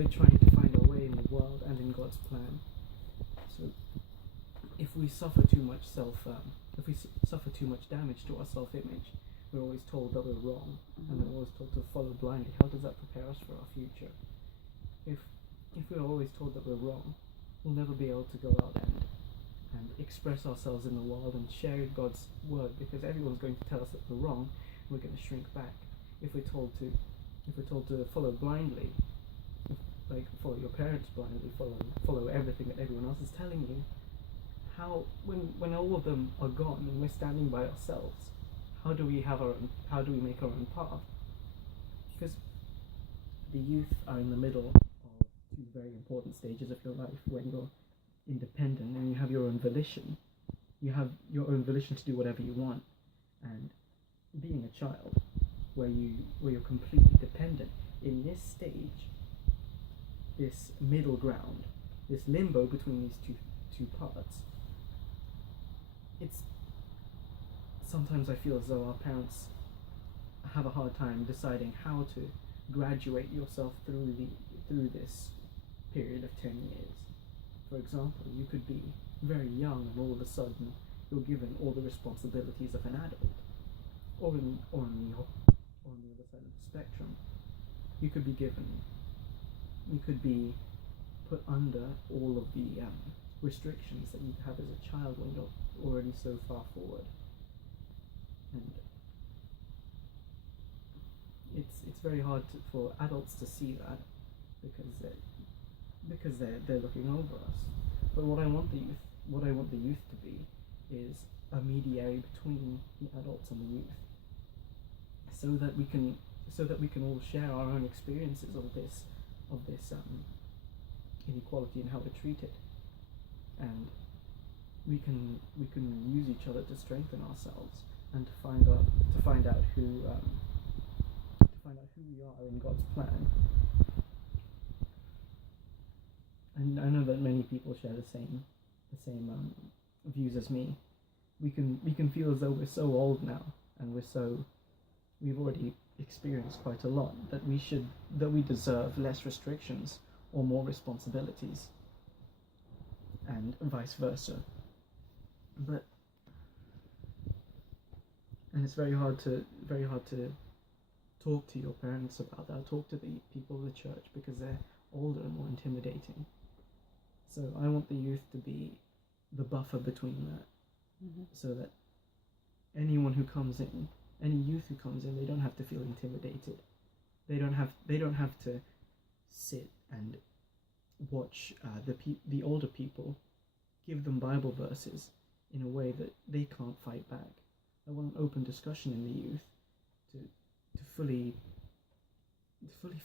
we're trying to find our way in the world and in God's plan. So if we suffer too much suffer too much damage to our self-image, we're always told that we're wrong, and we're always told to follow blindly. How does that prepare us for our future? If we're always told that we're wrong, we'll never be able to go out and express ourselves in the world and share God's word, because everyone's going to tell us that we're wrong. We're going to shrink back. If we're told to follow blindly, like follow your parents blindly, follow everything that everyone else is telling you, how when all of them are gone and we're standing by ourselves, how do we make our own path? Because the youth are in the middle of two very important stages of your life, when you're independent and you have your own volition. You have your own volition to do whatever you want, and being a child, where you're completely dependent. In this stage, this middle ground, this limbo between these two parts, it's sometimes I feel as though our parents have a hard time deciding how to graduate yourself through this period of 10 years. For example, you could be very young and all of a sudden you're given all the responsibilities of an adult, or on the other side of the spectrum, you could be put under all of the restrictions that you have as a child when you're already so far forward. And it's very hard for adults to see that, because they're looking over us. But what I want the youth to be is a mediator between the adults and the youth, so that we can all share our own experiences of this inequality and how to treat it, and we can use each other to strengthen ourselves and to find out who we are in God's plan. And I know that many people share the same views as me. We can feel as though we're so old now, and we've already experienced quite a lot, that we deserve less restrictions or more responsibilities, and vice versa. And it's very hard to talk to your parents about that, talk to the people of the church, because they're older and more intimidating. So I want the youth to be the buffer between that, so that any youth who comes in, they don't have to feel intimidated. They don't have to sit and watch the older people give them Bible verses in a way that they can't fight back. I want an open discussion in the youth to fully find